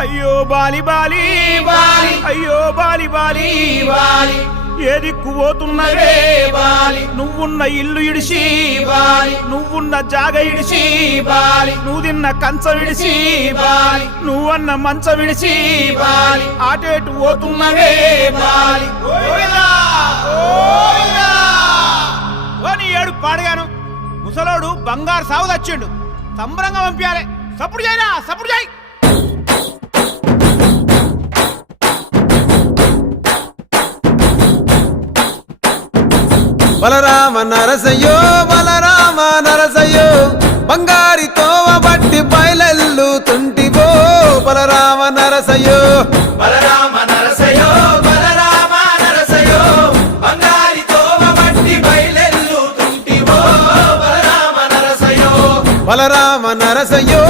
అయ్యో Bali Bali Bali అయ్యో Bali Bali Bali ఏ దిక్కు పోతున్నవే బాలి నువ్వున్న ఇల్లు ఇడిసి బాలి నువ్వున్న జాగ ఇడిసి బాలి నువ్వు తిన్న కంచం ఇడిసి బాలి నువ్వన్న మంచం విడిసి బాలి ఆటేటు పోతున్నవే బాలి నీ ఏడు పాడగాను ముసలోడు బంగారు సాగు తెచ్చిండు సంబరంగా పంపించాలి సప్పుడు చేయరా సప్పుడు చేయి బలరామ నరసయ్యో బలరామ నరసయ్యో బంగారి తోవ బట్టి బయలెల్లుతుంటివో బలరామ నరసయ్యో బలరామ నరసయ్యో బలరామ నరసయ్యో బంగారి తోవ బట్టి బయలెల్లుతుంటివో బలరామ నరసయ్యో బలరామ నరసయ్యో